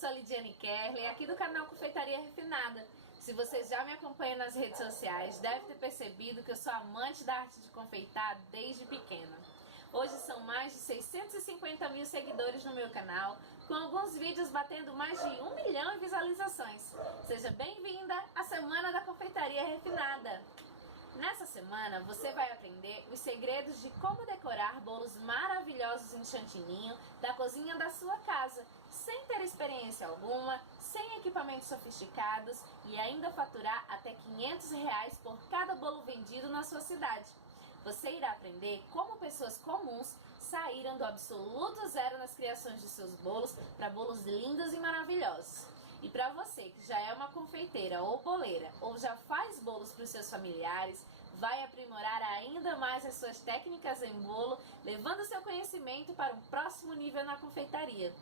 sou a Lidiane Kerley, aqui do canal Confeitaria Refinada. Se você já me acompanha nas redes sociais, deve ter percebido que eu sou amante da arte de confeitar desde pequena. Hoje são mais de 650 mil seguidores no meu canal, com alguns vídeos batendo mais de 1 milhão de visualizações. Seja bem-vinda à Semana da Confeitaria Refinada! Nessa semana você vai aprender os segredos de como decorar bolos maravilhosos em chantininho da cozinha da sua casa, sem ter experiência alguma, sem equipamentos sofisticados e ainda faturar até R$ 500 por cada bolo vendido na sua cidade. Você irá aprender como pessoas comuns saíram do absoluto zero nas criações de seus bolos para bolos lindos e maravilhosos. E para você que já é uma confeiteira ou boleira ou já faz bolos para os seus familiares, vai aprimorar ainda mais as suas técnicas em bolo, levando seu conhecimento para um próximo nível na confeitaria.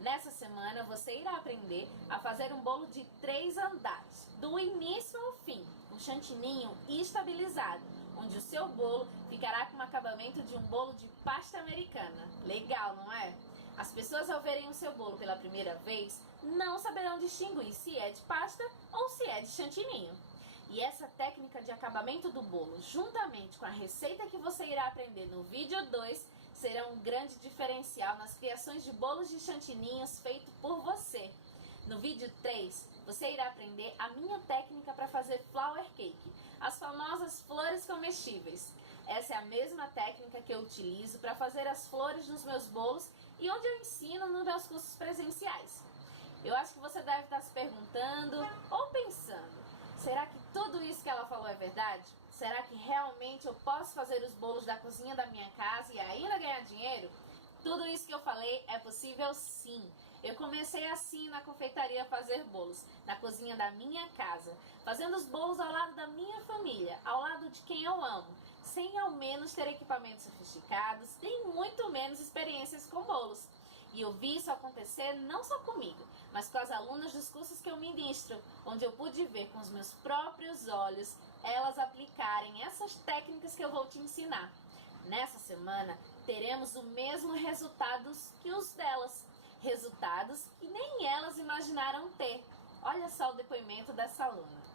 Nessa semana você irá aprender a fazer um bolo de 3 andares, do início ao fim, um chantininho estabilizado, onde o seu bolo ficará com o acabamento de um bolo de pasta americana. Legal, não é? As pessoas, ao verem o seu bolo pela primeira vez, não saberão distinguir se é de pasta ou se é de chantininho. E essa técnica de acabamento do bolo, juntamente com a receita que você irá aprender no vídeo 2, será um grande diferencial nas criações de bolos de chantininhos feito por você. No vídeo 3, você irá aprender a minha técnica para fazer flower cake, as famosas flores comestíveis. Essa é a mesma técnica que eu utilizo para fazer as flores nos meus bolos e onde eu ensino nos meus cursos presenciais. Eu acho que você deve estar se perguntando ou pensando, será que tudo isso que ela falou é verdade? Será que realmente eu posso fazer os bolos da cozinha da minha casa e ainda ganhar dinheiro? Tudo isso que eu falei é possível sim. Eu comecei assim na confeitaria a fazer bolos, na cozinha da minha casa, fazendo os bolos ao lado da minha família, ao lado de quem eu amo, sem ao menos ter equipamentos sofisticados e muito menos experiências com bolos. E eu vi isso acontecer não só comigo, mas com as alunas dos cursos que eu ministro, onde eu pude ver com os meus próprios olhos elas aplicarem essas técnicas que eu vou te ensinar. Nessa semana, teremos o mesmo resultados que os delas. Resultados que nem elas imaginaram ter. Olha só o depoimento dessa aluna.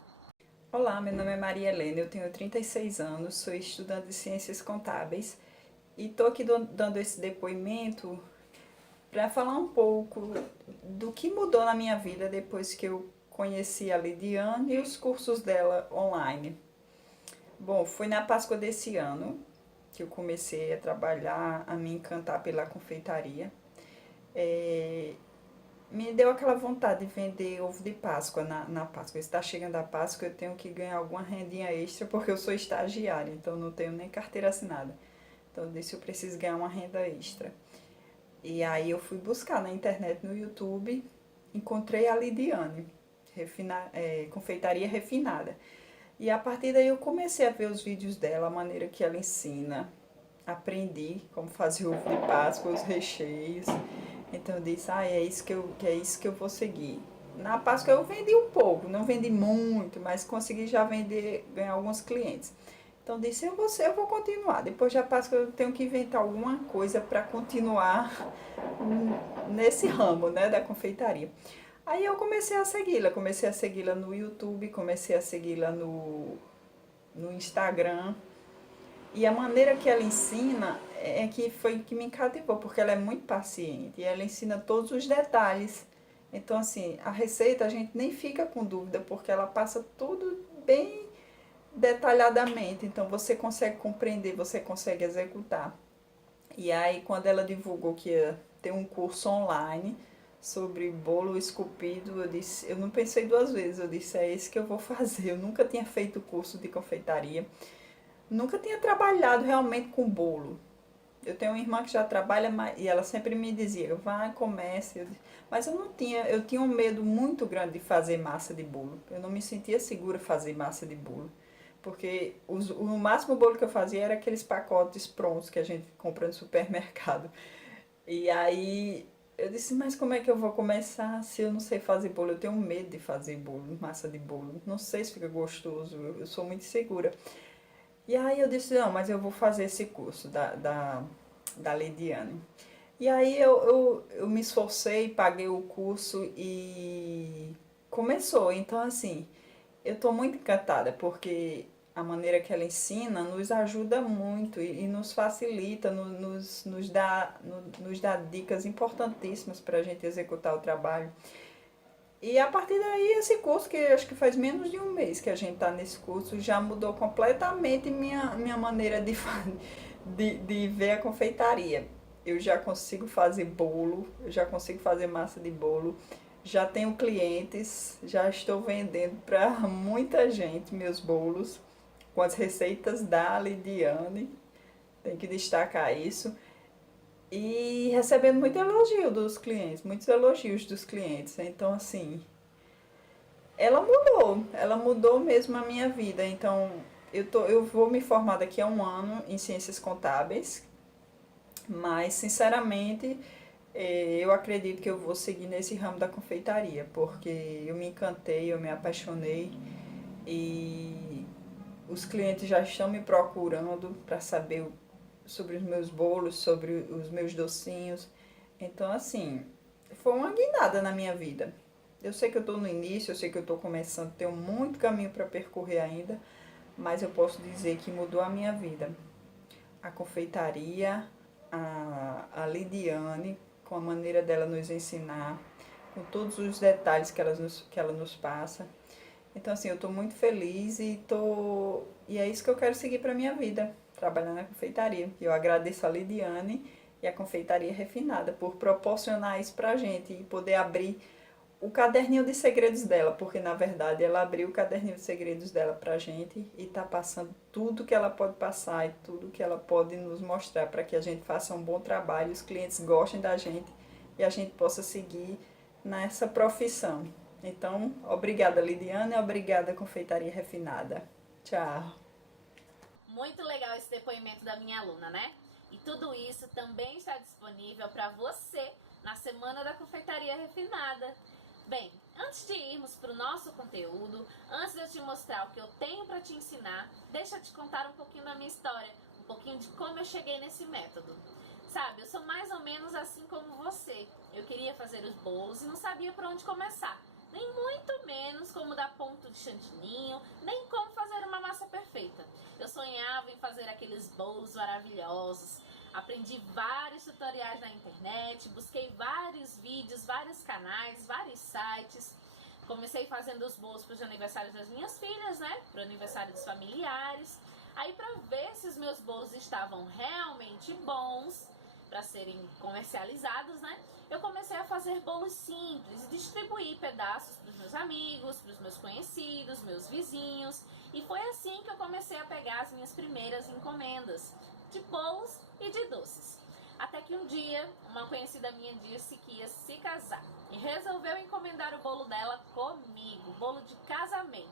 Olá, meu nome é Maria Helena, eu tenho 36 anos, sou estudante de Ciências Contábeis e estou aqui dando esse depoimento para falar um pouco do que mudou na minha vida depois que eu conheci a Lidiane e os cursos dela online. Bom, foi na Páscoa desse ano que eu comecei a trabalhar, a me encantar pela confeitaria. Me deu aquela vontade de vender ovo de Páscoa na Páscoa. Está chegando a Páscoa, eu tenho que ganhar alguma rendinha extra, porque eu sou estagiária, então não tenho nem carteira assinada. Então eu disse, eu preciso ganhar uma renda extra. E aí eu fui buscar na internet, no YouTube, encontrei a Lidiane, Confeitaria Refinada. E a partir daí eu comecei a ver os vídeos dela, a maneira que ela ensina. Aprendi como fazer o ovo de Páscoa, os recheios. Então eu disse, é isso que eu vou seguir. Na Páscoa eu vendi um pouco, não vendi muito, mas consegui já ganhar alguns clientes. Então eu disse, eu vou continuar. Depois da Páscoa eu tenho que inventar alguma coisa para continuar nesse ramo, né, da confeitaria. Aí eu comecei a segui-la no YouTube, comecei a segui-la no Instagram. E a maneira que ela ensina foi que me cativou, porque ela é muito paciente e ela ensina todos os detalhes. Então, assim, a receita a gente nem fica com dúvida, porque ela passa tudo bem detalhadamente. Então, você consegue compreender, você consegue executar. E aí, quando ela divulgou que ia ter um curso online sobre bolo esculpido, eu não pensei 2 vezes, eu disse, é esse que eu vou fazer. Eu nunca tinha feito curso de confeitaria. Nunca tinha trabalhado realmente com bolo. Eu tenho uma irmã que já trabalha e ela sempre me dizia, vai, comece. Mas eu tinha um medo muito grande de fazer massa de bolo. Eu não me sentia segura fazer massa de bolo. Porque o máximo bolo que eu fazia era aqueles pacotes prontos que a gente compra no supermercado. E aí eu disse, mas como é que eu vou começar se eu não sei fazer bolo? Eu tenho medo de fazer bolo, massa de bolo. Não sei se fica gostoso, eu sou muito insegura. E aí eu disse, não, mas eu vou fazer esse curso da Lidiane. E aí eu me esforcei, paguei o curso e começou. Então, assim, eu estou muito encantada porque a maneira que ela ensina nos ajuda muito e nos facilita, nos dá dicas importantíssimas para a gente executar o trabalho. E a partir daí, esse curso, que acho que faz menos de um mês que a gente está nesse curso, já mudou completamente minha maneira de ver a confeitaria. Eu já consigo fazer bolo, eu já consigo fazer massa de bolo, já tenho clientes, já estou vendendo para muita gente meus bolos com as receitas da Lidiane, tem que destacar isso. E recebendo muito elogio dos clientes, muitos elogios dos clientes. Então, assim, ela mudou mesmo a minha vida. Então, eu vou me formar daqui a um ano em ciências contábeis, mas, sinceramente, eu acredito que eu vou seguir nesse ramo da confeitaria, porque eu me encantei, eu me apaixonei e os clientes já estão me procurando para saber sobre os meus bolos, sobre os meus docinhos. Então, assim, foi uma guinada na minha vida. Eu sei que eu estou no início, eu sei que eu estou começando, tenho muito caminho para percorrer ainda, mas eu posso dizer que mudou a minha vida. A confeitaria, a Lidiane, com a maneira dela nos ensinar, com todos os detalhes que ela nos passa. Então, assim, eu estou muito feliz e é isso que eu quero seguir para minha vida, trabalhar na confeitaria. Eu agradeço a Lidiane e a Confeitaria Refinada por proporcionar isso pra gente e poder abrir o caderninho de segredos dela, porque na verdade ela abriu o caderninho de segredos dela pra gente e tá passando tudo que ela pode passar e tudo que ela pode nos mostrar para que a gente faça um bom trabalho, os clientes gostem da gente e a gente possa seguir nessa profissão. Então, obrigada Lidiane, obrigada Confeitaria Refinada. Tchau. Muito legal esse depoimento da minha aluna, né? E tudo isso também está disponível para você na Semana da Confeitaria Refinada. Bem, antes de irmos para o nosso conteúdo, antes de eu te mostrar o que eu tenho para te ensinar, deixa eu te contar um pouquinho da minha história, um pouquinho de como eu cheguei nesse método. Sabe, eu sou mais ou menos assim como você. Eu queria fazer os bolos e não sabia por onde começar. Nem muito menos como dar ponto de chantininho, nem como fazer uma massa perfeita. Eu sonhava em fazer aqueles bolos maravilhosos. Aprendi vários tutoriais na internet, busquei vários vídeos, vários canais, vários sites. Comecei fazendo os bolos para os aniversários das minhas filhas, né? Para o aniversário dos familiares. Aí, para ver se os meus bolos estavam realmente bons para serem comercializados, né? Eu comecei a fazer bolos simples e distribuir pedaços para os meus amigos, para os meus conhecidos, meus vizinhos. E foi assim que eu comecei a pegar as minhas primeiras encomendas de bolos e de doces. Até que um dia, uma conhecida minha disse que ia se casar e resolveu encomendar o bolo dela comigo, bolo de casamento.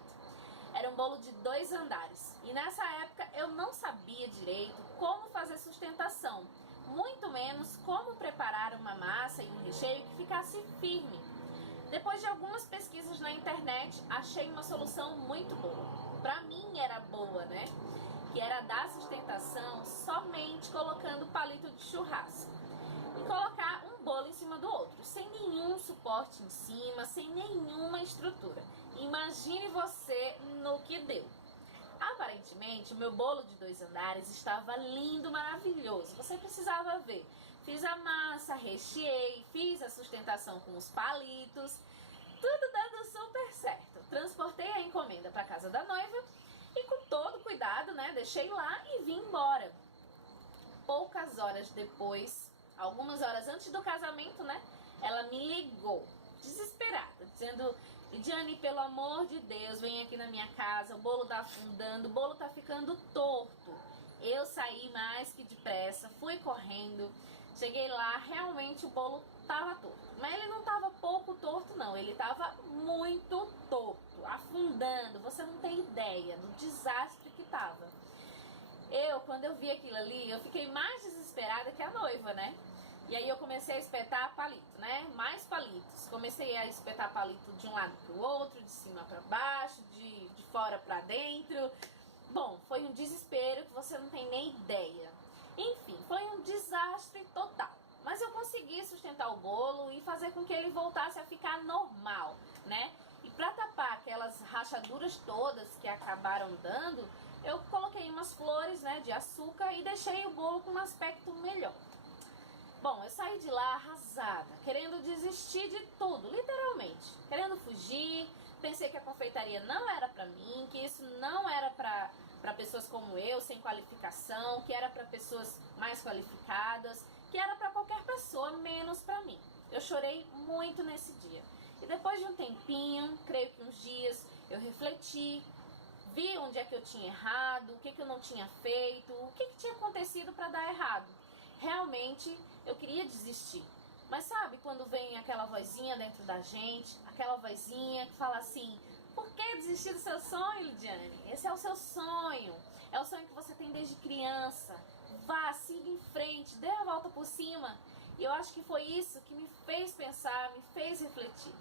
Era um bolo de 2 andares e nessa época eu não sabia direito como fazer sustentação, muito menos como preparar uma massa e um recheio que ficasse firme. Depois de algumas pesquisas na internet, achei uma solução muito boa. Para mim era boa, né? Que era dar sustentação somente colocando palito de churrasco e colocar um bolo em cima do outro, sem nenhum suporte em cima, sem nenhuma estrutura. Imagine você no que deu. Aparentemente, o meu bolo de 2 andares estava lindo, maravilhoso. Você precisava ver. Fiz a massa, recheei, fiz a sustentação com os palitos, tudo dando super certo. Transportei a encomenda para casa da noiva e com todo cuidado, né, deixei lá e vim embora. Poucas horas depois, algumas horas antes do casamento, né, ela me ligou, desesperada, dizendo: Lidiane, pelo amor de Deus, vem aqui na minha casa, o bolo tá afundando, o bolo tá ficando torto. Eu saí mais que depressa, fui correndo, cheguei lá, realmente o bolo tava torto. Mas ele não tava pouco torto não, ele tava muito torto, afundando, você não tem ideia do desastre que tava. Quando eu vi aquilo ali, eu fiquei mais desesperada que a noiva, né? E aí eu comecei a espetar palito, né? Mais palitos. Comecei a espetar palito de um lado pro outro, de cima para baixo, de fora para dentro. Bom, foi um desespero que você não tem nem ideia. Enfim, foi um desastre total. mas eu consegui sustentar o bolo e fazer com que ele voltasse a ficar normal, né? E para tapar aquelas rachaduras todas que acabaram dando, eu coloquei umas flores, né, de açúcar e deixei o bolo com um aspecto melhor. Bom, eu saí de lá arrasada, querendo desistir de tudo, literalmente. Querendo fugir, pensei que a confeitaria não era pra mim, que isso não era pra pessoas como eu, sem qualificação, que era pra pessoas mais qualificadas, que era pra qualquer pessoa, menos pra mim. Eu chorei muito nesse dia. E depois de um tempinho, creio que uns dias, eu refleti, vi onde é que eu tinha errado, o que eu não tinha feito, o que tinha acontecido pra dar errado. Realmente eu queria desistir. Mas sabe quando vem aquela vozinha dentro da gente, aquela vozinha que fala assim: por que desistir do seu sonho, Lidiane? Esse é o seu sonho. É o sonho que você tem desde criança. Vá, siga em frente, dê a volta por cima. E eu acho que foi isso que me fez pensar, me fez refletir.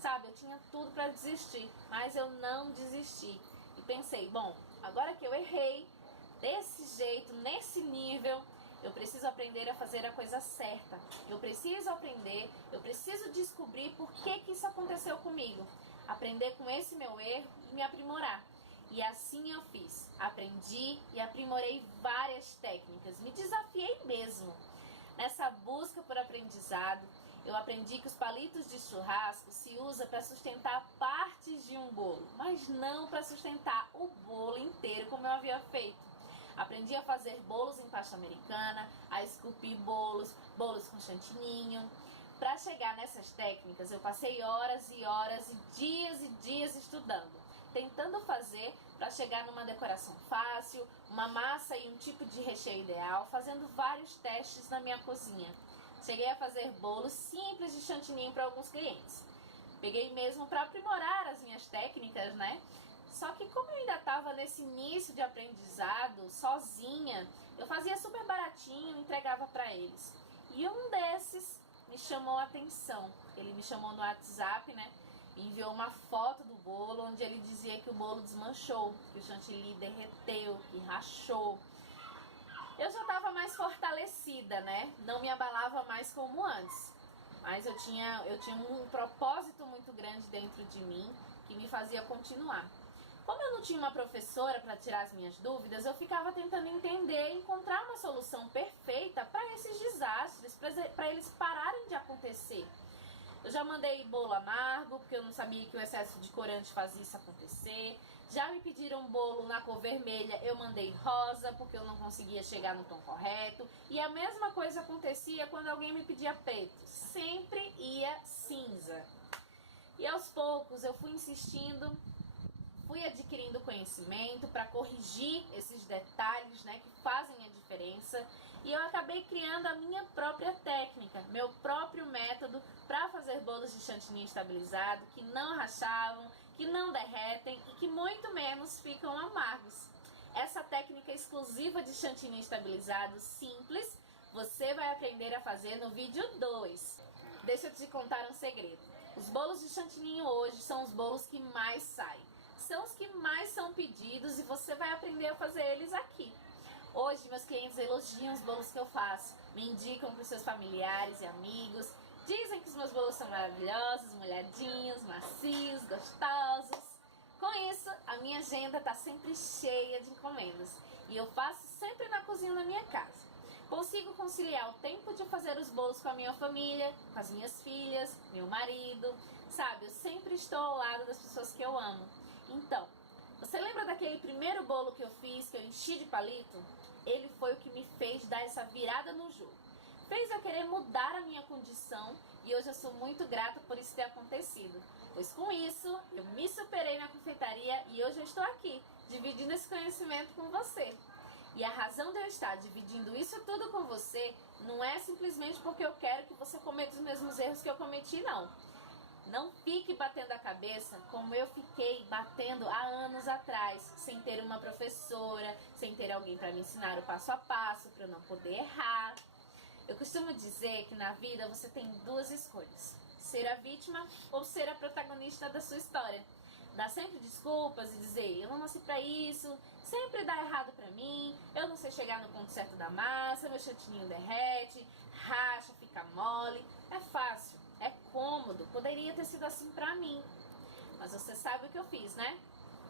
Sabe, eu tinha tudo para desistir, mas eu não desisti. E pensei, bom, agora que eu errei, desse jeito, nesse nível, eu preciso aprender a fazer a coisa certa. Eu preciso aprender, eu preciso descobrir por que isso aconteceu comigo. Aprender com esse meu erro e me aprimorar. E assim eu fiz. Aprendi e aprimorei várias técnicas. Me desafiei mesmo. Nessa busca por aprendizado, eu aprendi que os palitos de churrasco se usa para sustentar partes de um bolo, mas não para sustentar o bolo inteiro como eu havia feito. Aprendi a fazer bolos em pasta americana, a esculpir bolos com chantininho. Para chegar nessas técnicas, eu passei horas e horas e dias estudando, tentando fazer para chegar numa decoração fácil, uma massa e um tipo de recheio ideal, fazendo vários testes na minha cozinha. Cheguei a fazer bolos simples de chantininho para alguns clientes. Peguei mesmo para aprimorar as minhas técnicas, né? Só que como eu ainda estava nesse início de aprendizado, sozinha, eu fazia super baratinho e entregava para eles. E um desses me chamou a atenção. Ele me chamou no WhatsApp, né? E enviou uma foto do bolo onde ele dizia que o bolo desmanchou, que o chantilly derreteu, que rachou. Eu já estava mais fortalecida, né? Não me abalava mais como antes. Mas eu tinha um propósito muito grande dentro de mim que me fazia continuar. Como eu não tinha uma professora para tirar as minhas dúvidas, eu ficava tentando entender e encontrar uma solução perfeita para esses desastres, para eles pararem de acontecer. Eu já mandei bolo amargo, porque eu não sabia que o excesso de corante fazia isso acontecer. Já me pediram bolo na cor vermelha, eu mandei rosa, porque eu não conseguia chegar no tom correto. E a mesma coisa acontecia quando alguém me pedia preto. Sempre ia cinza. E aos poucos eu fui insistindo, fui adquirindo conhecimento para corrigir esses detalhes, né, que fazem a diferença, e eu acabei criando a minha própria técnica, meu próprio método para fazer bolos de chantilly estabilizado que não rachavam, que não derretem e que muito menos ficam amargos. Essa técnica exclusiva de chantilly estabilizado simples, você vai aprender a fazer no vídeo 2. Deixa eu te contar um segredo. Os bolos de chantilly hoje são os bolos que mais saem. São os que mais são pedidos e você vai aprender a fazer eles aqui. Hoje meus clientes elogiam os bolos que eu faço, me indicam para os seus familiares e amigos, dizem que os meus bolos são maravilhosos, molhadinhos, macios, gostosos. Com isso, a minha agenda está sempre cheia de encomendas e eu faço sempre na cozinha da minha casa. Consigo conciliar o tempo de fazer os bolos com a minha família, com as minhas filhas, meu marido, sabe? Eu sempre estou ao lado das pessoas que eu amo. Então, você lembra daquele primeiro bolo que eu fiz, que eu enchi de palito? Ele foi o que me fez dar essa virada no jogo. Fez eu querer mudar a minha condição e hoje eu sou muito grata por isso ter acontecido. Pois com isso, eu me superei na confeitaria e hoje eu estou aqui, dividindo esse conhecimento com você. E a razão de eu estar dividindo isso tudo com você não é simplesmente porque eu quero que você cometa os mesmos erros que eu cometi, não. Não fique batendo a cabeça como eu fiquei batendo há anos atrás, sem ter uma professora, sem ter alguém para me ensinar o passo a passo, para eu não poder errar. Eu costumo dizer que na vida você tem duas escolhas: ser a vítima ou ser a protagonista da sua história. dar sempre desculpas e dizer, eu não nasci pra isso, sempre dá errado pra mim, eu não sei chegar no ponto certo da massa, meu chantilly derrete, racha, fica mole. É fácil, é cômodo, poderia ter sido assim pra mim. Mas você sabe o que eu fiz, né?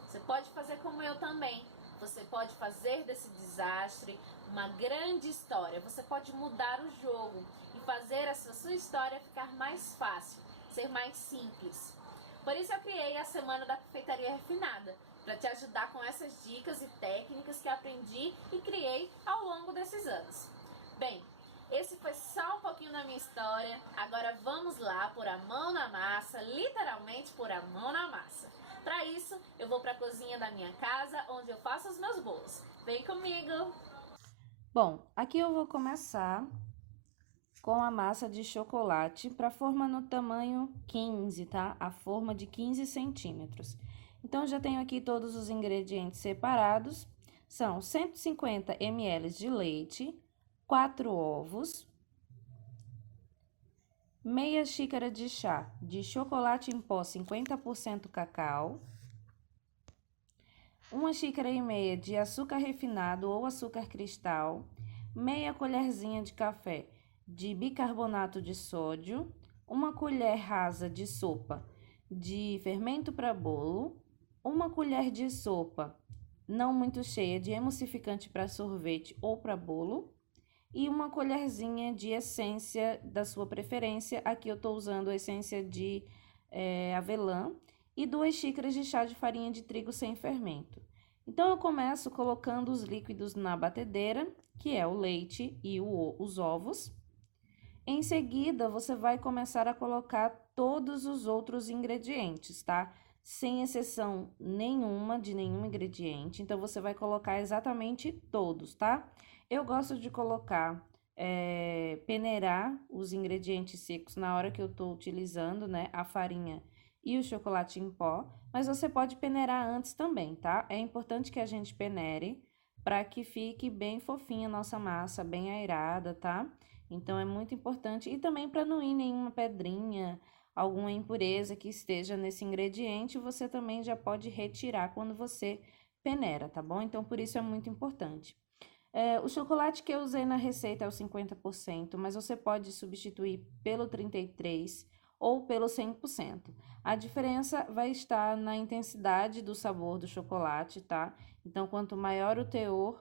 Você pode fazer como eu também. Você pode fazer desse desastre uma grande história. Você pode mudar o jogo e fazer essa sua história ficar mais fácil, ser mais simples. Por isso eu criei a Semana da Confeitaria Refinada, para te ajudar com essas dicas e técnicas que aprendi e criei ao longo desses anos. Bem, esse foi só um pouquinho da minha história. Agora vamos lá pôr a mão na massa, literalmente pôr a mão na massa. Para isso, eu vou para a cozinha da minha casa, onde eu faço os meus bolos. Vem comigo! Bom, aqui eu vou começar com a massa de chocolate para forma no tamanho 15, tá? A forma de 15 centímetros. Então, já tenho aqui todos os ingredientes separados. São 150 ml de leite, 4 ovos, meia xícara de chá de chocolate em pó 50% cacau, 1,5 xícara de açúcar refinado ou açúcar cristal, meia colherzinha de café de bicarbonato de sódio, 1 colher rasa de sopa de fermento para bolo, 1 colher de sopa não muito cheia de emulsificante para sorvete ou para bolo e 1 colherzinha de essência da sua preferência. Aqui eu estou usando a essência de avelã e 2 xícaras de chá de farinha de trigo sem fermento. Então, eu começo colocando os líquidos na batedeira, que é o leite e os ovos. Em seguida, você vai começar a colocar todos os outros ingredientes, tá? Sem exceção nenhuma de nenhum ingrediente. Então, você vai colocar exatamente todos, tá? Eu gosto de colocar, peneirar os ingredientes secos na hora que eu tô utilizando, né, a farinha e o chocolate em pó, mas você pode peneirar antes também, tá? É importante que a gente peneire para que fique bem fofinha a nossa massa, bem aerada, tá? Então, é muito importante. E também para não ir nenhuma pedrinha, alguma impureza que esteja nesse ingrediente, você também já pode retirar quando você peneira, tá bom? Então, por isso é muito importante. O chocolate que eu usei na receita é o 50%, mas você pode substituir pelo 33% ou pelo 100%. A diferença vai estar na intensidade do sabor do chocolate, tá? Então, quanto maior o teor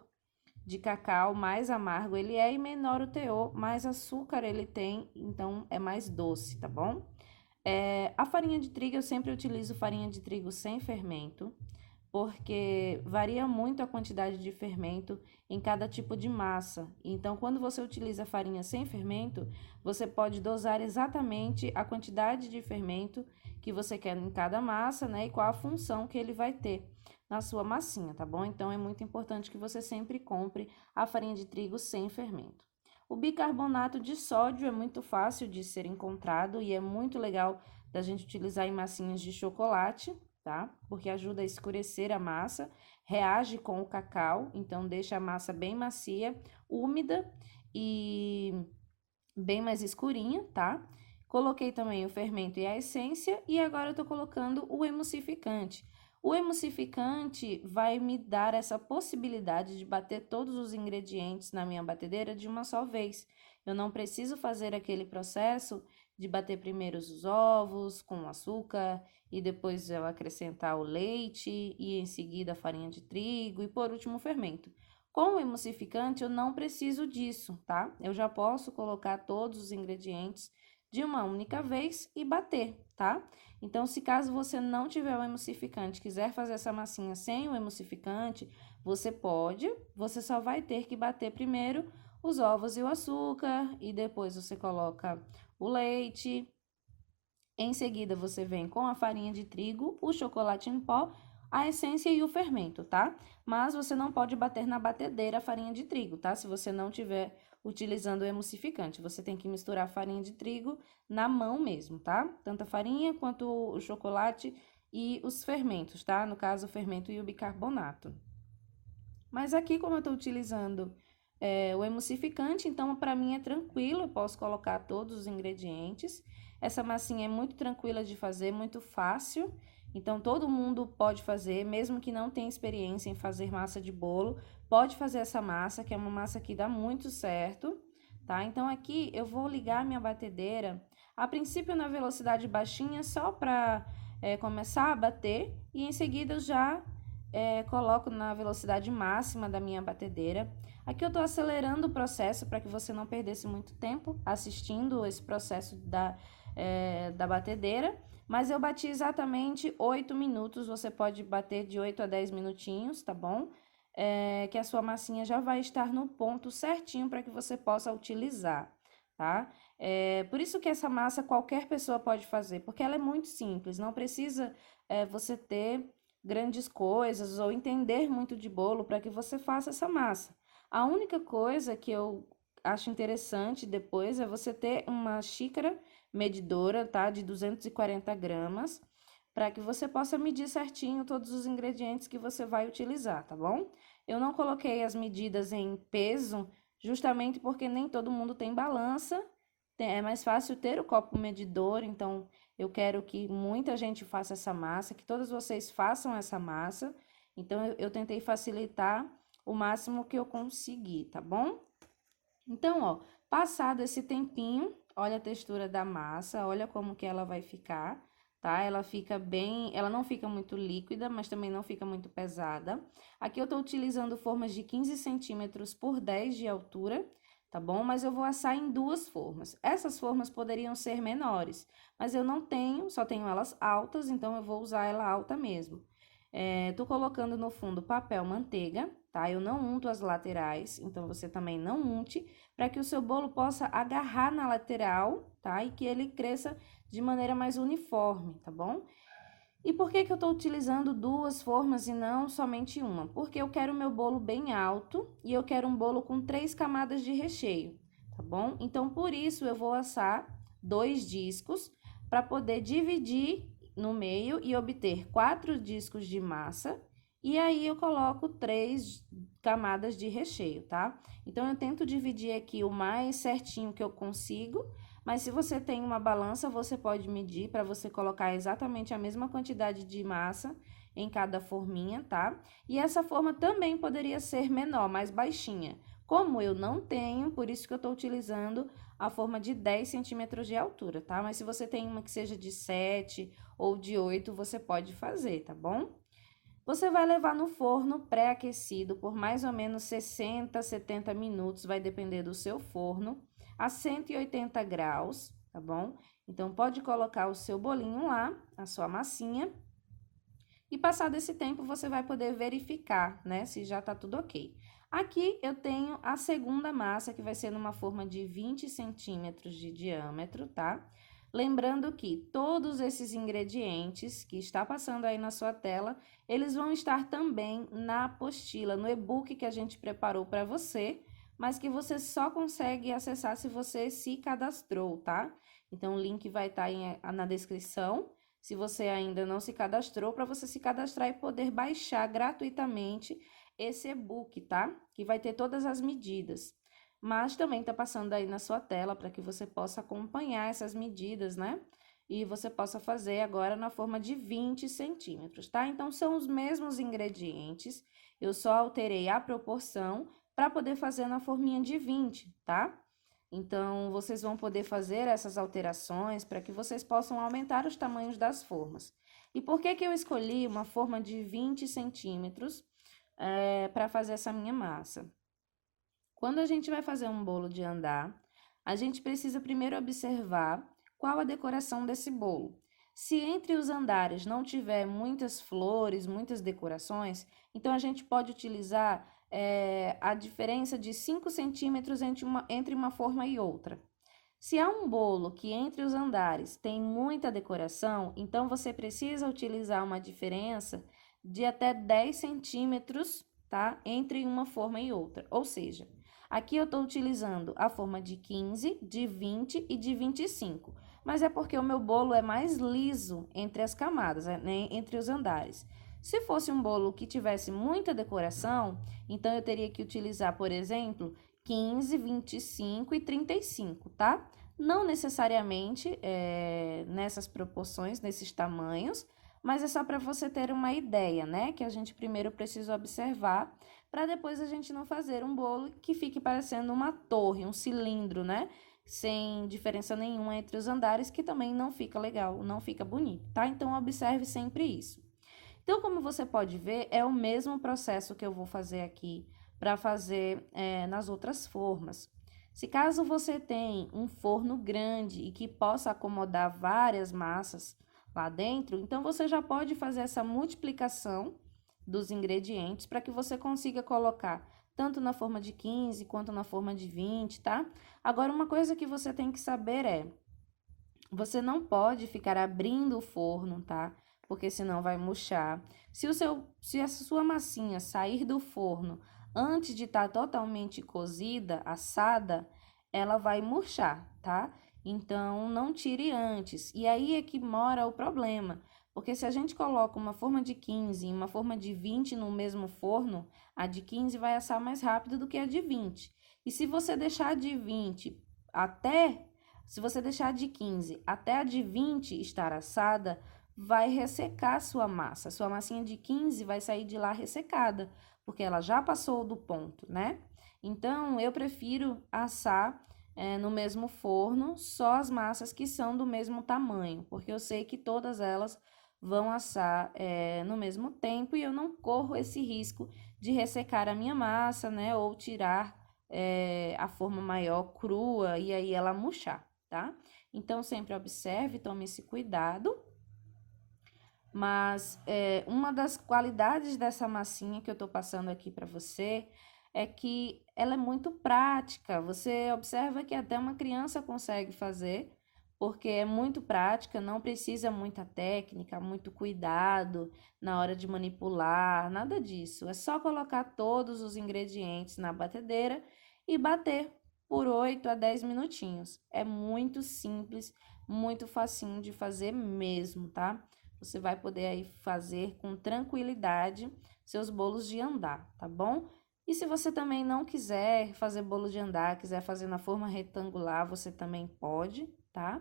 de cacau, mais amargo ele é, e menor o teor, mais açúcar ele tem, então é mais doce, tá bom? A farinha de trigo, eu sempre utilizo farinha de trigo sem fermento, porque varia muito a quantidade de fermento em cada tipo de massa. Então, quando você utiliza farinha sem fermento, você pode dosar exatamente a quantidade de fermento que você quer em cada massa, né? E qual a função que ele vai ter na sua massinha, tá bom? Então, é muito importante que você sempre compre a farinha de trigo sem fermento. O bicarbonato de sódio é muito fácil de ser encontrado e é muito legal da gente utilizar em massinhas de chocolate, tá? Porque ajuda a escurecer a massa, reage com o cacau, então deixa a massa bem macia, úmida e bem mais escurinha, tá? Coloquei também o fermento e a essência e agora eu tô colocando o emulsificante. O emulsificante vai me dar essa possibilidade de bater todos os ingredientes na minha batedeira de uma só vez. Eu não preciso fazer aquele processo de bater primeiro os ovos com açúcar e depois eu acrescentar o leite e em seguida a farinha de trigo e por último o fermento. Com o emulsificante eu não preciso disso, tá? Eu já posso colocar todos os ingredientes de uma única vez e bater, tá? Então, se caso você não tiver o emulsificante, quiser fazer essa massinha sem o emulsificante, você pode, você só vai ter que bater primeiro os ovos e o açúcar e depois você coloca o leite. Em seguida, você vem com a farinha de trigo, o chocolate em pó, a essência e o fermento, tá? Mas você não pode bater na batedeira a farinha de trigo, tá? Se você não tiver utilizando o emulsificante, você tem que misturar a farinha de trigo na mão mesmo, tá? Tanto a farinha quanto o chocolate e os fermentos, tá? No caso, o fermento e o bicarbonato. Mas aqui, como eu tô utilizando o emulsificante, então para mim é tranquilo, eu posso colocar todos os ingredientes. Essa massinha é muito tranquila de fazer, muito fácil, Então, todo mundo pode fazer, mesmo que não tenha experiência em fazer massa de bolo, pode fazer essa massa, que é uma massa que dá muito certo, tá? Então, aqui eu vou ligar minha batedeira, a princípio na velocidade baixinha, só para começar a bater, e em seguida eu já coloco na velocidade máxima da minha batedeira. Aqui eu tô acelerando o processo para que você não perdesse muito tempo assistindo esse processo da batedeira. Mas eu bati exatamente 8 minutos, você pode bater de 8 a 10 minutinhos, tá bom? Que a sua massinha já vai estar no ponto certinho para que você possa utilizar, tá? Por isso que essa massa qualquer pessoa pode fazer, porque ela é muito simples, não precisa você ter grandes coisas ou entender muito de bolo para que você faça essa massa. A única coisa que eu acho interessante depois é você ter uma xícara medidora, tá? De 240 gramas, para que você possa medir certinho todos os ingredientes que você vai utilizar, tá bom? Eu não coloquei as medidas em peso, justamente porque nem todo mundo tem balança, é mais fácil ter o copo medidor, então eu quero que muita gente faça essa massa, que todos vocês façam essa massa, então eu tentei facilitar o máximo que eu consegui, tá bom? Então, ó, passado esse tempinho, olha a textura da massa, olha como que ela vai ficar, tá? Ela fica bem, ela não fica muito líquida, mas também não fica muito pesada. Aqui eu tô utilizando formas de 15 centímetros por 10 de altura, tá bom? Mas eu vou assar em duas formas. Essas formas poderiam ser menores, mas eu não tenho, só tenho elas altas, então eu vou usar ela alta mesmo. Tô colocando no fundo papel manteiga, tá? Eu não unto as laterais, então você também não unte, para que o seu bolo possa agarrar na lateral, tá? E que ele cresça de maneira mais uniforme, tá bom? E por que que eu tô utilizando duas formas e não somente uma? Porque eu quero o meu bolo bem alto e eu quero um bolo com 3 camadas de recheio, tá bom? Então, por isso, eu vou assar 2 discos para poder dividir no meio e obter 4 discos de massa. E aí, eu coloco 3 camadas de recheio, tá? Então, eu tento dividir aqui o mais certinho que eu consigo. Mas se você tem uma balança, você pode medir para você colocar exatamente a mesma quantidade de massa em cada forminha, tá? E essa forma também poderia ser menor, mais baixinha. Como eu não tenho, por isso que eu tô utilizando a forma de 10 centímetros de altura, tá? Mas se você tem uma que seja de 7 ou de 8, você pode fazer, tá bom? Você vai levar no forno pré-aquecido por mais ou menos 60, 70 minutos, vai depender do seu forno, a 180 graus, tá bom? Então, pode colocar o seu bolinho lá, a sua massinha, e passado esse tempo, você vai poder verificar, né, se já tá tudo ok. Aqui, eu tenho a segunda massa, que vai ser numa forma de 20 centímetros de diâmetro, tá? Lembrando que todos esses ingredientes que está passando aí na sua tela, eles vão estar também na apostila, no e-book que a gente preparou para você, mas que você só consegue acessar se você se cadastrou, tá? Então, o link vai estar na descrição, se você ainda não se cadastrou, para você se cadastrar e poder baixar gratuitamente esse e-book, tá? Que vai ter todas as medidas. Mas também tá passando aí na sua tela para que você possa acompanhar essas medidas, né? E você possa fazer agora na forma de 20 centímetros, tá? Então, são os mesmos ingredientes, eu só alterei a proporção para poder fazer na forminha de 20, tá? Então, vocês vão poder fazer essas alterações para que vocês possam aumentar os tamanhos das formas. E por que que eu escolhi uma forma de 20 centímetros para fazer essa minha massa? Quando a gente vai fazer um bolo de andar, a gente precisa primeiro observar qual a decoração desse bolo. Se entre os andares não tiver muitas flores, muitas decorações, então a gente pode utilizar a diferença de 5 centímetros entre uma forma e outra. Se há um bolo que entre os andares tem muita decoração, então você precisa utilizar uma diferença de até 10 centímetros, tá? Entre uma forma e outra. Ou seja, aqui eu estou utilizando a forma de 15, de 20 e de 25. Mas é porque o meu bolo é mais liso entre as camadas, né? Entre os andares. Se fosse um bolo que tivesse muita decoração, então eu teria que utilizar, por exemplo, 15, 25 e 35, tá? Não necessariamente nessas proporções, nesses tamanhos, mas é só para você ter uma ideia, né? Que a gente primeiro precisa observar, para depois a gente não fazer um bolo que fique parecendo uma torre, um cilindro, né? Sem diferença nenhuma entre os andares, que também não fica legal, não fica bonito, tá? Então, observe sempre isso. Então, como você pode ver, é o mesmo processo que eu vou fazer aqui para fazer nas outras formas. Se caso você tem um forno grande e que possa acomodar várias massas lá dentro, então você já pode fazer essa multiplicação dos ingredientes para que você consiga colocar tanto na forma de 15 quanto na forma de 20, tá? Agora, uma coisa que você tem que saber você não pode ficar abrindo o forno, tá? Porque senão vai murchar. Se a sua massinha sair do forno antes de estar totalmente cozida, assada, ela vai murchar, tá? Então, não tire antes. E aí é que mora o problema. Porque se a gente coloca uma forma de 15 e uma forma de 20 no mesmo forno, a de 15 vai assar mais rápido do que a de 20. E se você deixar de 20 até se você deixar de 15 até a de 20 estar assada, vai ressecar sua massa. Sua massinha de 15 vai sair de lá ressecada, porque ela já passou do ponto, né? Então, eu prefiro assar no mesmo forno só as massas que são do mesmo tamanho, porque eu sei que todas elas vão assar no mesmo tempo e eu não corro esse risco de ressecar a minha massa, né? Ou tirar a forma maior crua e aí ela murchar, tá? Então, sempre observe, tome esse cuidado. Mas uma das qualidades dessa massinha que eu tô passando aqui para você é que ela é muito prática. Você observa que até uma criança consegue fazer, porque é muito prática, não precisa muita técnica, muito cuidado na hora de manipular, nada disso. É só colocar todos os ingredientes na batedeira e bater por 8 a 10 minutinhos. É muito simples, muito facinho de fazer mesmo, tá? Você vai poder aí fazer com tranquilidade seus bolos de andar, tá bom? E se você também não quiser fazer bolo de andar, quiser fazer na forma retangular, você também pode, tá?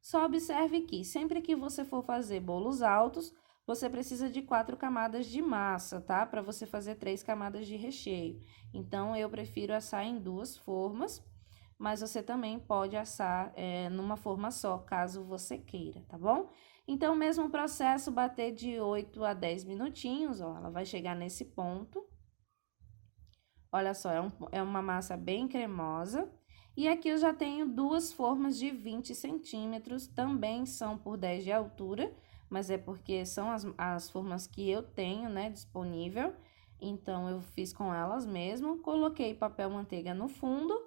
Só observe que sempre que você for fazer bolos altos, você precisa de 4 camadas de massa, tá? Para você fazer 3 camadas de recheio. Então, eu prefiro assar em 2 formas, mas você também pode assar numa forma só, caso você queira, tá bom? Então, mesmo processo, bater de 8 a 10 minutinhos, ó, ela vai chegar nesse ponto. Olha só, é uma massa bem cremosa. E aqui eu já tenho 2 formas de 20 centímetros, também são por 10 de altura, mas é porque são as formas que eu tenho, né, disponível. Então, eu fiz com elas mesmo, coloquei papel manteiga no fundo,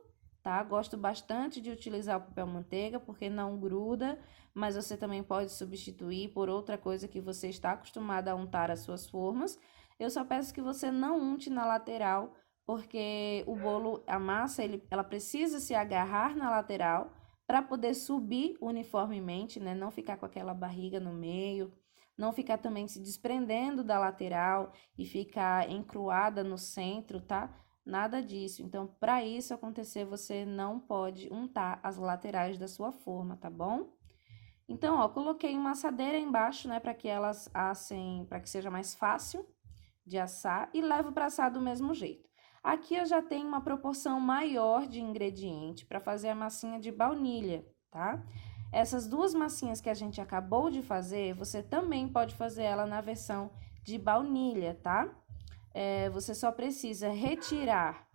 tá? Gosto bastante de utilizar o papel manteiga, porque não gruda, mas você também pode substituir por outra coisa que você está acostumado a untar as suas formas. Eu só peço que você não unte na lateral, porque o bolo, a massa, ela precisa se agarrar na lateral para poder subir uniformemente, né? Não ficar com aquela barriga no meio, não ficar também se desprendendo da lateral e ficar encruada no centro, tá? Nada disso. Então, para isso acontecer, você não pode untar as laterais da sua forma, tá bom? Então, ó, coloquei uma assadeira embaixo, né, para que elas assem, para que seja mais fácil de assar e levo para assar do mesmo jeito. Aqui eu já tenho uma proporção maior de ingrediente para fazer a massinha de baunilha, tá? Essas 2 massinhas que a gente acabou de fazer, você também pode fazer ela na versão de baunilha, tá? Você só precisa retirar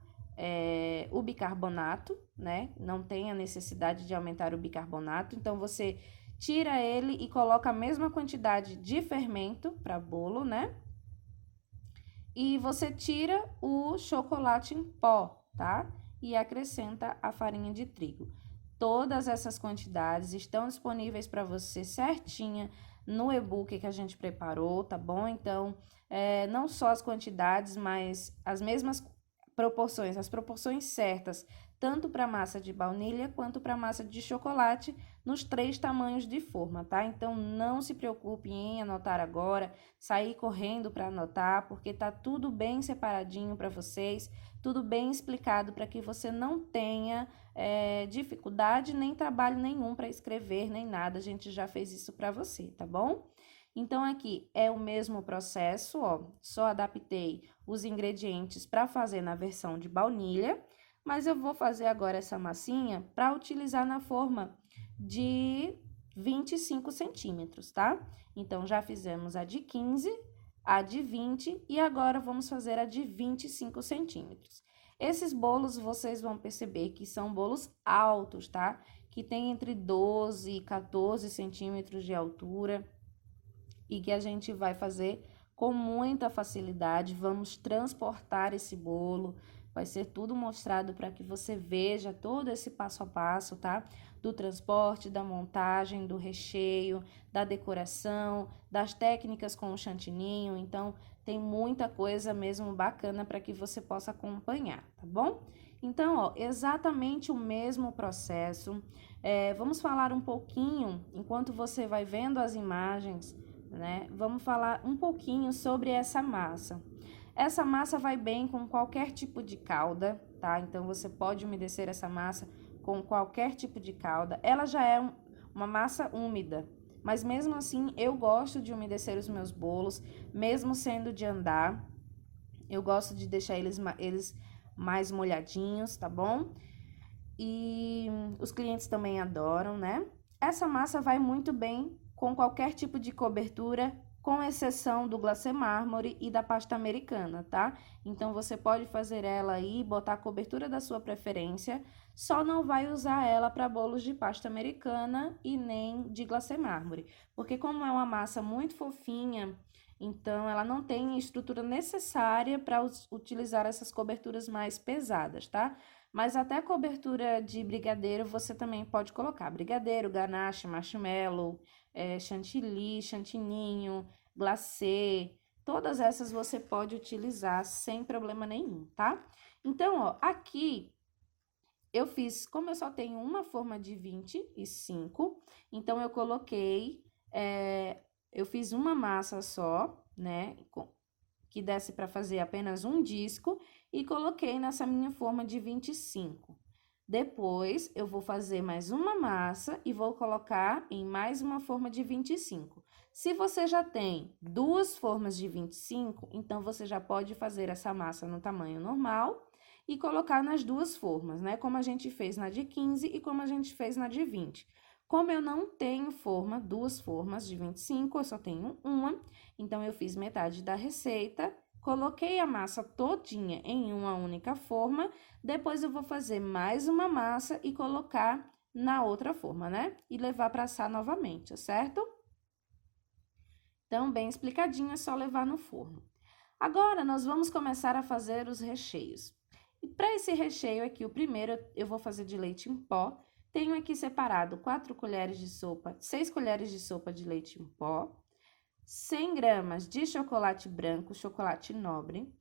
o bicarbonato, né? Não tem a necessidade de aumentar o bicarbonato, então você tira ele e coloca a mesma quantidade de fermento para bolo, né? E você tira o chocolate em pó, tá? E acrescenta a farinha de trigo. Todas essas quantidades estão disponíveis para você certinha no e-book que a gente preparou, tá bom? Então, não só as quantidades, mas as mesmas proporções, as proporções certas, tanto para massa de baunilha quanto para massa de chocolate, nos 3 tamanhos de forma, tá? Então, não se preocupe em anotar agora, sair correndo para anotar, porque tá tudo bem separadinho para vocês, tudo bem explicado para que você não tenha dificuldade nem trabalho nenhum para escrever, nem nada. A gente já fez isso para você, tá bom? Então, aqui é o mesmo processo, ó, só adaptei os ingredientes para fazer na versão de baunilha, mas eu vou fazer agora essa massinha para utilizar na forma de 25 centímetros, tá? Então, já fizemos a de 15, a de 20 e agora vamos fazer a de 25 centímetros. Esses bolos vocês vão perceber que são bolos altos, tá? Que tem entre 12 e 14 centímetros de altura e que a gente vai fazer com muita facilidade. Vamos transportar esse bolo, vai ser tudo mostrado para que você veja todo esse passo a passo, tá? Do transporte, da montagem, do recheio, da decoração, das técnicas com o chantininho. Então, tem muita coisa mesmo bacana para que você possa acompanhar, tá bom? Então, ó, exatamente o mesmo processo. Vamos falar um pouquinho, enquanto você vai vendo as imagens, né? Vamos falar um pouquinho sobre essa massa. Essa massa vai bem com qualquer tipo de calda, tá? Então, você pode umedecer essa massa com qualquer tipo de calda. Ela já é uma massa úmida, mas mesmo assim, eu gosto de umedecer os meus bolos, mesmo sendo de andar. Eu gosto de deixar eles mais molhadinhos, tá bom? E os clientes também adoram, né? Essa massa vai muito bem com qualquer tipo de cobertura, com exceção do glacê mármore e da pasta americana, tá? Então, você pode fazer ela aí, botar a cobertura da sua preferência, só não vai usar ela para bolos de pasta americana e nem de glacê mármore, porque como é uma massa muito fofinha, então ela não tem a estrutura necessária para utilizar essas coberturas mais pesadas, tá? Mas até cobertura de brigadeiro você também pode colocar. Brigadeiro, ganache, marshmallow, chantilly, chantininho, glacê. Todas essas você pode utilizar sem problema nenhum, tá? Então, ó, aqui eu fiz, como eu só tenho uma forma de 25, então eu coloquei, eu fiz uma massa só, né? Que desse para fazer apenas um disco e coloquei nessa minha forma de 25. Depois, eu vou fazer mais uma massa e vou colocar em mais uma forma de 25. Se você já tem duas formas de 25, então você já pode fazer essa massa no tamanho normal e colocar nas duas formas, né? Como a gente fez na de 15 e como a gente fez na de 20. Como eu não tenho duas formas de 25, eu só tenho uma, então eu fiz metade da receita, coloquei a massa todinha em uma única forma, depois eu vou fazer mais uma massa e colocar na outra forma, né? E levar para assar novamente, certo? Então, bem explicadinho, é só levar no forno. Agora, nós vamos começar a fazer os recheios. E para esse recheio aqui, o primeiro eu vou fazer de leite em pó. Tenho aqui separado 4 colheres de sopa, 6 colheres de sopa de leite em pó, 100 gramas de chocolate branco, chocolate nobre,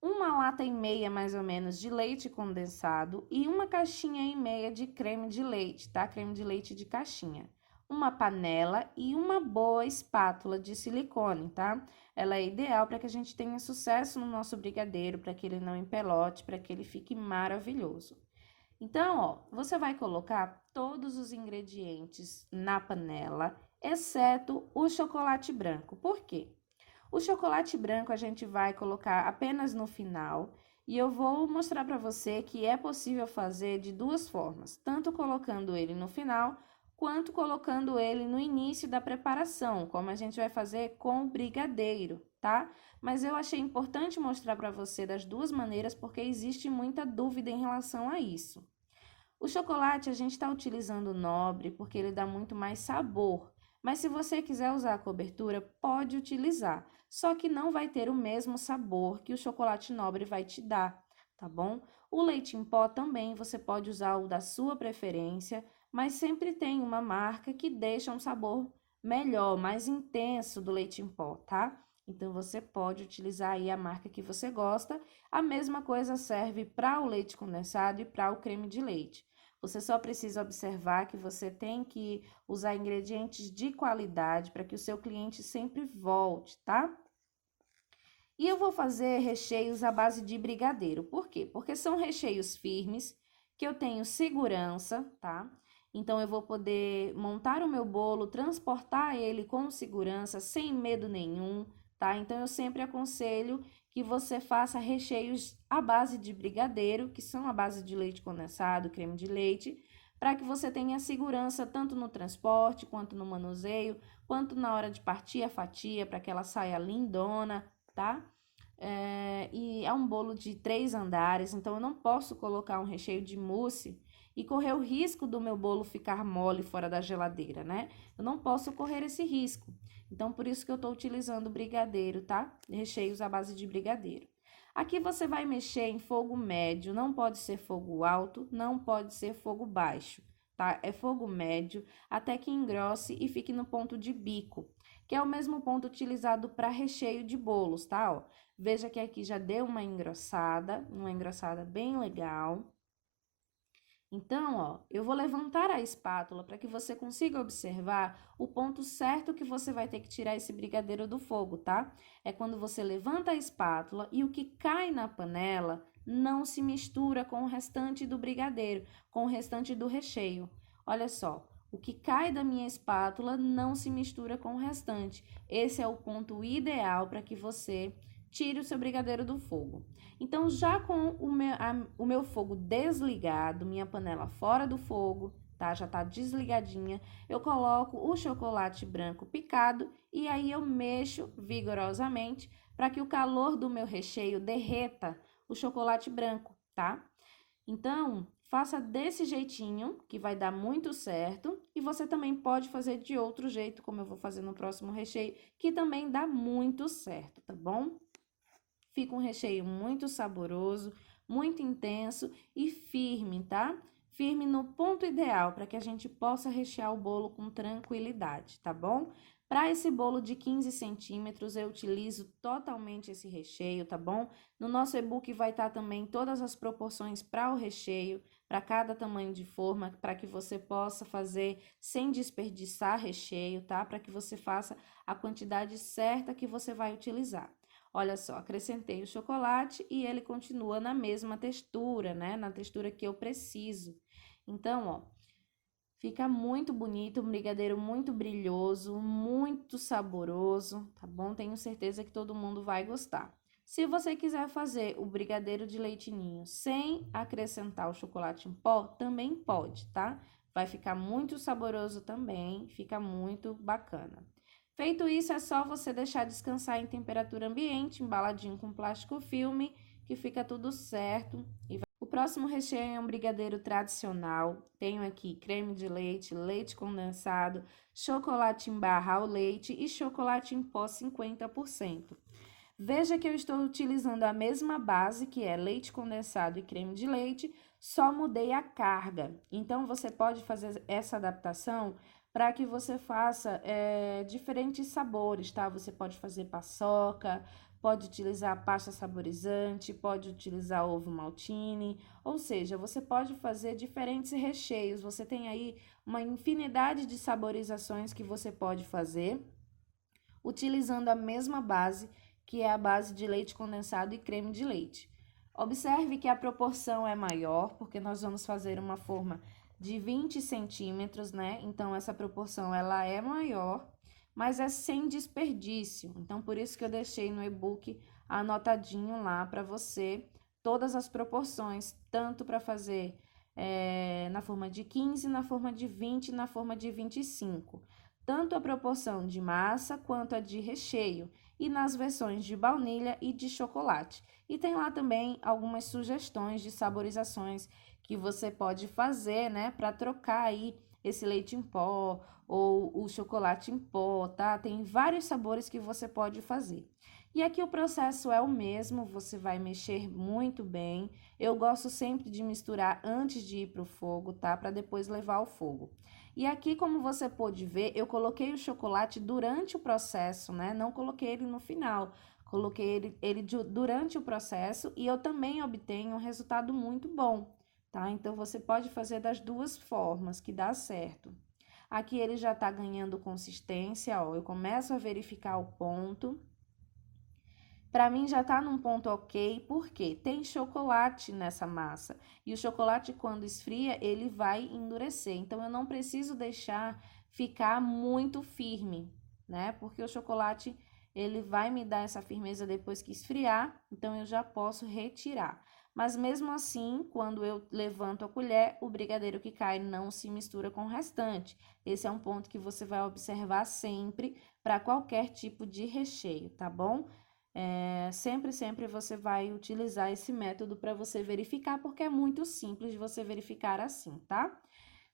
uma lata e meia mais ou menos de leite condensado e uma caixinha e meia de creme de leite, tá? Creme de leite de caixinha. Uma panela e uma boa espátula de silicone, tá? Ela é ideal para que a gente tenha sucesso no nosso brigadeiro, para que ele não empelote, para que ele fique maravilhoso. Então, ó, você vai colocar todos os ingredientes na panela, exceto o chocolate branco. Por quê? O chocolate branco a gente vai colocar apenas no final e eu vou mostrar para você que é possível fazer de duas formas, tanto colocando ele no final, quanto colocando ele no início da preparação, como a gente vai fazer com o brigadeiro, tá? Mas eu achei importante mostrar para você das duas maneiras porque existe muita dúvida em relação a isso. O chocolate a gente está utilizando nobre porque ele dá muito mais sabor, mas se você quiser usar a cobertura, pode utilizar, só que não vai ter o mesmo sabor que o chocolate nobre vai te dar, tá bom? O leite em pó também você pode usar o da sua preferência, mas sempre tem uma marca que deixa um sabor melhor, mais intenso do leite em pó, tá? Então, você pode utilizar aí a marca que você gosta. A mesma coisa serve para o leite condensado e para o creme de leite. Você só precisa observar que você tem que usar ingredientes de qualidade para que o seu cliente sempre volte, tá? E eu vou fazer recheios à base de brigadeiro. Por quê? Porque são recheios firmes, que eu tenho segurança, tá? Então, eu vou poder montar o meu bolo, transportar ele com segurança, sem medo nenhum, tá? Então, eu sempre aconselho que você faça recheios à base de brigadeiro, que são à base de leite condensado, creme de leite, para que você tenha segurança tanto no transporte, quanto no manuseio, quanto na hora de partir a fatia, para que ela saia lindona, tá? E é um bolo de 3 andares, então eu não posso colocar um recheio de mousse e correr o risco do meu bolo ficar mole fora da geladeira, né? Eu não posso correr esse risco. Então, por isso que eu estou utilizando brigadeiro, tá? Recheios à base de brigadeiro. Aqui você vai mexer em fogo médio, não pode ser fogo alto, não pode ser fogo baixo, tá? É fogo médio até que engrosse e fique no ponto de bico, que é o mesmo ponto utilizado para recheio de bolos, tá? Ó, veja que aqui já deu uma engrossada bem legal. Então, ó, eu vou levantar a espátula para que você consiga observar o ponto certo que você vai ter que tirar esse brigadeiro do fogo, tá? É quando você levanta a espátula e o que cai na panela não se mistura com o restante do brigadeiro, com o restante do recheio. Olha só, o que cai da minha espátula não se mistura com o restante. Esse é o ponto ideal para que você tire o seu brigadeiro do fogo. Então, já com o meu fogo desligado, minha panela fora do fogo, tá? Já tá desligadinha, eu coloco o chocolate branco picado e aí eu mexo vigorosamente para que o calor do meu recheio derreta o chocolate branco, tá? Então, faça desse jeitinho, que vai dar muito certo, e você também pode fazer de outro jeito, como eu vou fazer no próximo recheio, que também dá muito certo, tá bom? Fica um recheio muito saboroso, muito intenso e firme, tá? Firme no ponto ideal para que a gente possa rechear o bolo com tranquilidade, tá bom? Para esse bolo de 15 centímetros, eu utilizo totalmente esse recheio, tá bom? No nosso e-book vai estar também todas as proporções para o recheio, para cada tamanho de forma, para que você possa fazer sem desperdiçar recheio, tá? Para que você faça a quantidade certa que você vai utilizar. Olha só, acrescentei o chocolate e ele continua na mesma textura, né? Na textura que eu preciso. Então, ó, fica muito bonito, um brigadeiro muito brilhoso, muito saboroso, tá bom? Tenho certeza que todo mundo vai gostar. Se você quiser fazer o brigadeiro de leite ninho sem acrescentar o chocolate em pó, também pode, tá? Vai ficar muito saboroso também, fica muito bacana. Feito isso, é só você deixar descansar em temperatura ambiente, embaladinho com plástico filme, que fica tudo certo. O próximo recheio é um brigadeiro tradicional. Tenho aqui creme de leite, leite condensado, chocolate em barra ao leite e chocolate em pó 50%. Veja que eu estou utilizando a mesma base, que é leite condensado e creme de leite, só mudei a carga. Então, você pode fazer essa adaptação para que você faça diferentes sabores, tá? Você pode fazer paçoca, pode utilizar pasta saborizante, pode utilizar ovo maltine, ou seja, você pode fazer diferentes recheios. Você tem aí uma infinidade de saborizações que você pode fazer utilizando a mesma base, que é a base de leite condensado e creme de leite. Observe que a proporção é maior, porque nós vamos fazer uma forma de 20 centímetros, né? Então, essa proporção, ela é maior, mas é sem desperdício. Então, por isso que eu deixei no e-book anotadinho lá para você todas as proporções, tanto para fazer na forma de 15, na forma de 20 e na forma de 25. Tanto a proporção de massa quanto a de recheio, e nas versões de baunilha e de chocolate. E tem lá também algumas sugestões de saborizações que você pode fazer, né, para trocar aí esse leite em pó ou o chocolate em pó, tá? Tem vários sabores que você pode fazer. E aqui o processo é o mesmo, você vai mexer muito bem. Eu gosto sempre de misturar antes de ir para o fogo, tá? Para depois levar ao fogo. E aqui, como você pôde ver, eu coloquei o chocolate durante o processo, né? Não coloquei ele no final, coloquei ele durante o processo e eu também obtenho um resultado muito bom, tá? Então, você pode fazer das duas formas, que dá certo. Aqui ele já tá ganhando consistência, ó, eu começo a verificar o ponto. Para mim já tá num ponto ok, porque tem chocolate nessa massa. E o chocolate, quando esfria, ele vai endurecer. Então, eu não preciso deixar ficar muito firme, né? Porque o chocolate, ele vai me dar essa firmeza depois que esfriar, então eu já posso retirar. Mas mesmo assim, quando eu levanto a colher, o brigadeiro que cai não se mistura com o restante. Esse é um ponto que você vai observar sempre para qualquer tipo de recheio, tá bom? Sempre você vai utilizar esse método para você verificar, porque é muito simples de você verificar assim, tá?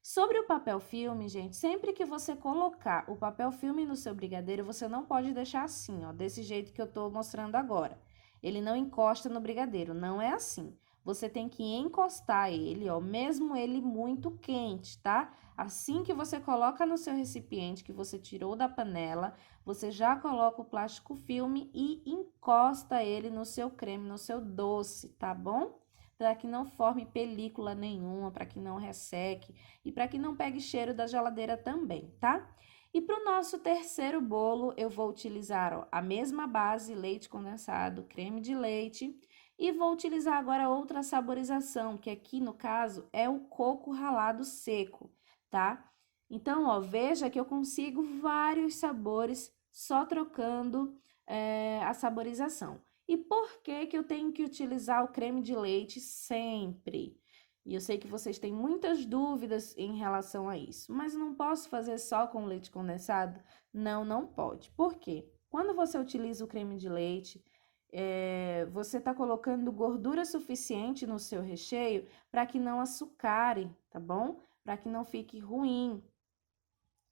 Sobre o papel filme, gente, sempre que você colocar o papel filme no seu brigadeiro, você não pode deixar assim, ó, desse jeito que eu tô mostrando agora. Ele não encosta no brigadeiro, não é assim. Você tem que encostar ele, ó, mesmo ele muito quente, tá? Assim que você coloca no seu recipiente que você tirou da panela, você já coloca o plástico filme e encosta ele no seu creme, no seu doce, tá bom? Para que não forme película nenhuma, para que não resseque e para que não pegue cheiro da geladeira também, tá? E para o nosso terceiro bolo, eu vou utilizar, ó, a mesma base, leite condensado, creme de leite, e vou utilizar agora outra saborização, que aqui no caso é o coco ralado seco, tá? Então, ó, veja que eu consigo vários sabores só trocando a saborização. E por que que eu tenho que utilizar o creme de leite sempre? E eu sei que vocês têm muitas dúvidas em relação a isso, mas não posso fazer só com leite condensado? Não, não pode. Por quê? Quando você utiliza o creme de leite, você está colocando gordura suficiente no seu recheio para que não açucare, tá bom? Para que não fique ruim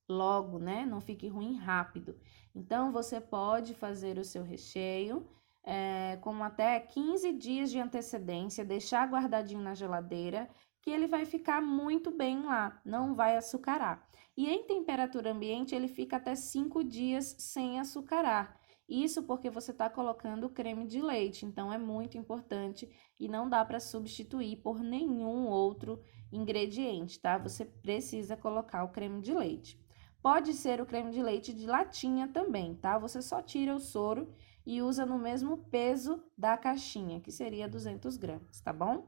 logo, né? Não fique ruim rápido. Então, você pode fazer o seu recheio com até 15 dias de antecedência, deixar guardadinho na geladeira, que ele vai ficar muito bem lá, não vai açucarar. E em temperatura ambiente, ele fica até 5 dias sem açucarar. Isso porque você está colocando creme de leite, então é muito importante e não dá para substituir por nenhum outro ingrediente, tá? Você precisa colocar o creme de leite. Pode ser o creme de leite de latinha também, tá? Você só tira o soro e usa no mesmo peso da caixinha, que seria 200 gramas, tá bom?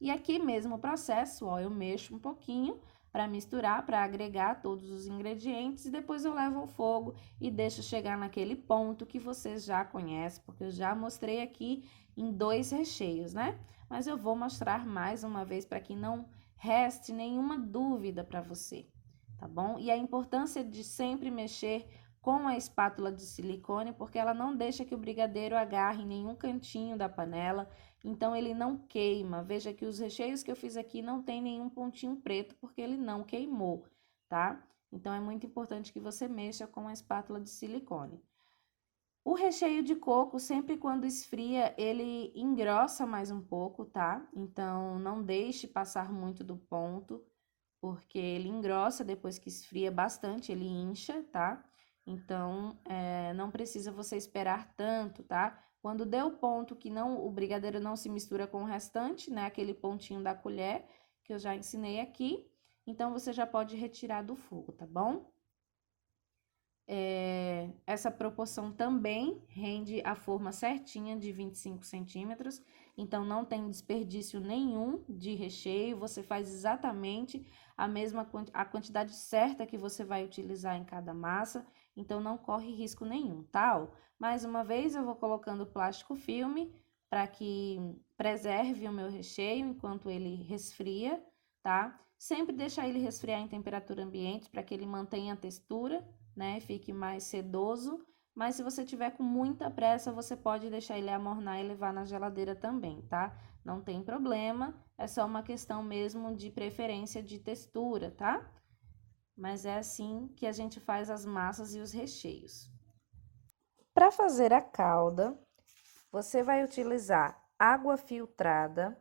E aqui mesmo o processo, ó, eu mexo um pouquinho para misturar, para agregar todos os ingredientes e depois eu levo ao fogo e deixo chegar naquele ponto que vocês já conhecem, porque eu já mostrei aqui em 2 recheios, né? Mas eu vou mostrar mais uma vez para que não reste nenhuma dúvida para você, tá bom? E a importância de sempre mexer com a espátula de silicone, porque ela não deixa que o brigadeiro agarre em nenhum cantinho da panela, então ele não queima. Veja que os recheios que eu fiz aqui não tem nenhum pontinho preto, porque ele não queimou, tá? Então é muito importante que você mexa com a espátula de silicone. O recheio de coco, sempre quando esfria, ele engrossa mais um pouco, tá? Então não deixe passar muito do ponto, porque ele engrossa depois que esfria bastante, ele incha, tá? Então, não precisa você esperar tanto, tá? Quando deu o ponto que não, o brigadeiro não se mistura com o restante, né? Aquele pontinho da colher que eu já ensinei aqui. Então, você já pode retirar do fogo, tá bom? Essa proporção também rende a forma certinha de 25 centímetros. Então, não tem desperdício nenhum de recheio. Você faz exatamente a quantidade certa que você vai utilizar em cada massa. Então, não corre risco nenhum, tá? Ó, mais uma vez, eu vou colocando plástico filme para que preserve o meu recheio enquanto ele resfria, tá? Sempre deixar ele resfriar em temperatura ambiente para que ele mantenha a textura, né? Fique mais sedoso. Mas se você tiver com muita pressa, você pode deixar ele amornar e levar na geladeira também, tá? Não tem problema, é só uma questão mesmo de preferência de textura, tá? Mas é assim que a gente faz as massas e os recheios. Para fazer a calda, você vai utilizar água filtrada,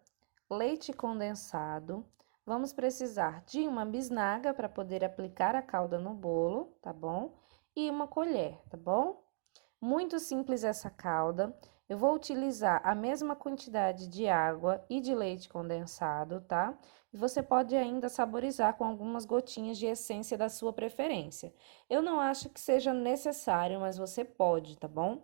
leite condensado. Vamos precisar de uma bisnaga para poder aplicar a calda no bolo, tá bom? E uma colher, tá bom? Muito simples essa calda. Eu vou utilizar a mesma quantidade de água e de leite condensado, tá? E você pode ainda saborizar com algumas gotinhas de essência da sua preferência. Eu não acho que seja necessário, mas você pode, tá bom?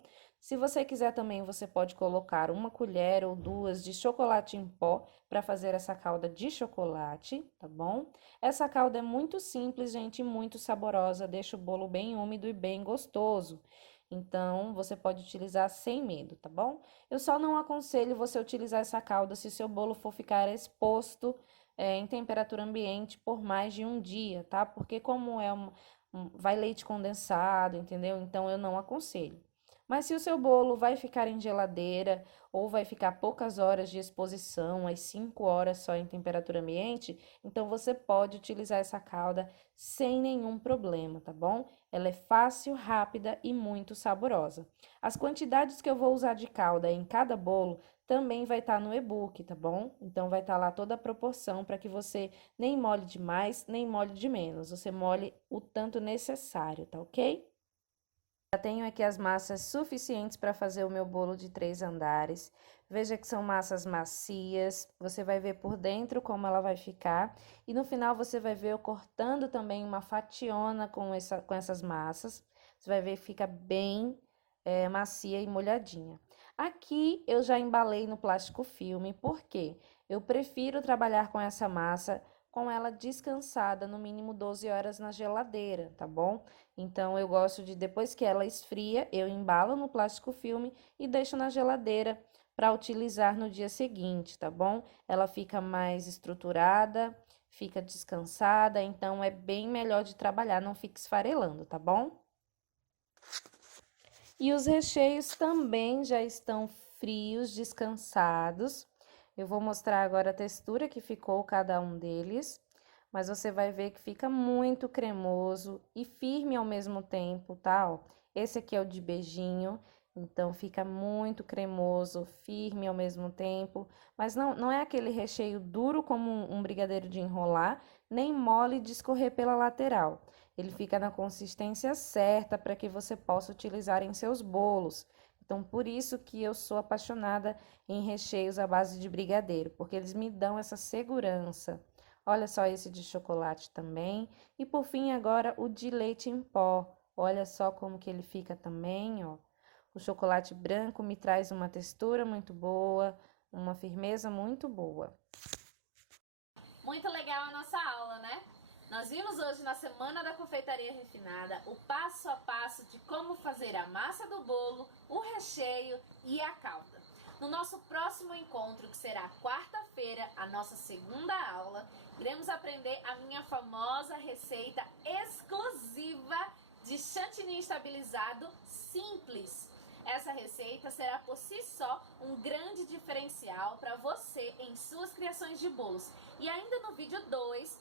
Se você quiser também, você pode colocar 1 colher ou 2 de chocolate em pó para fazer essa calda de chocolate, tá bom? Essa calda é muito simples, gente, e muito saborosa, deixa o bolo bem úmido e bem gostoso. Então, você pode utilizar sem medo, tá bom? Eu só não aconselho você utilizar essa calda se o seu bolo for ficar exposto em temperatura ambiente por mais de um dia, tá? Porque como vai leite condensado, entendeu? Então, eu não aconselho. Mas se o seu bolo vai ficar em geladeira ou vai ficar poucas horas de exposição, às 5 horas só em temperatura ambiente, então você pode utilizar essa calda sem nenhum problema, tá bom? Ela é fácil, rápida e muito saborosa. As quantidades que eu vou usar de calda em cada bolo também vai estar no e-book, tá bom? Então vai estar lá toda a proporção para que você nem molhe de mais, nem molhe de menos. Você molhe o tanto necessário, tá ok? Já tenho aqui as massas suficientes para fazer o meu bolo de 3 andares. Veja que são massas macias, você vai ver por dentro como ela vai ficar. E no final você vai ver eu cortando também uma fationa com essas massas. Você vai ver que fica bem macia e molhadinha. Aqui eu já embalei no plástico filme, porque eu prefiro trabalhar com essa massa com ela descansada no mínimo 12 horas na geladeira, tá bom? Então, eu gosto de, depois que ela esfria, eu embalo no plástico filme e deixo na geladeira para utilizar no dia seguinte, tá bom? Ela fica mais estruturada, fica descansada, então é bem melhor de trabalhar, não fica esfarelando, tá bom? E os recheios também já estão frios, descansados. Eu vou mostrar agora a textura que ficou cada um deles. Mas você vai ver que fica muito cremoso e firme ao mesmo tempo, tá? Ó, esse aqui é o de beijinho, então fica muito cremoso, firme ao mesmo tempo. Mas não é aquele recheio duro como um brigadeiro de enrolar, nem mole de escorrer pela lateral. Ele fica na consistência certa para que você possa utilizar em seus bolos. Então, por isso que eu sou apaixonada em recheios à base de brigadeiro, porque eles me dão essa segurança. Olha só esse de chocolate também. E por fim, agora o de leite em pó. Olha só como que ele fica também, ó. O chocolate branco me traz uma textura muito boa, uma firmeza muito boa. Muito legal a nossa aula, né? Nós vimos hoje na Semana da Confeitaria Refinada o passo a passo de como fazer a massa do bolo, o recheio e a calda. No nosso próximo encontro, que será quarta-feira, a nossa segunda aula, iremos aprender a minha famosa receita exclusiva de chantilly estabilizado simples. Essa receita será por si só um grande diferencial para você em suas criações de bolos. E ainda no vídeo 2,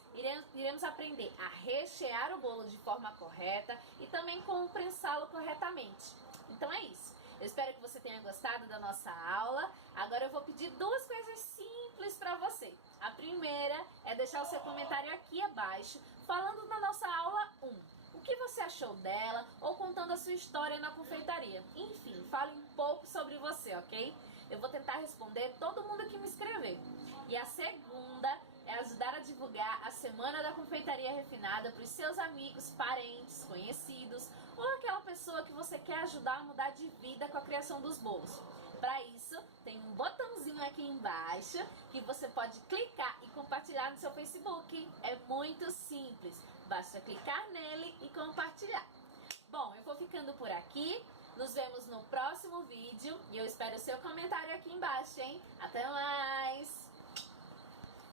iremos aprender a rechear o bolo de forma correta e também como prensá-lo corretamente. Então é isso. Eu espero que você tenha gostado da nossa aula. Agora eu vou pedir 2 coisas simples para você. A primeira é deixar o seu comentário aqui abaixo falando da nossa aula 1. O que você achou dela ou contando a sua história na confeitaria. Enfim, fale um pouco sobre você, ok? Eu vou tentar responder todo mundo que me escrever. E a segunda é ajudar a divulgar a Semana da Confeitaria Refinada para os seus amigos, parentes, conhecidos ou aquela pessoa que você quer ajudar a mudar de vida com a criação dos bolos. Para isso, tem um botãozinho aqui embaixo que você pode clicar e compartilhar no seu Facebook. É muito simples, basta clicar nele e compartilhar. Bom, eu vou ficando por aqui. Nos vemos no próximo vídeo e eu espero o seu comentário aqui embaixo, hein? Até mais!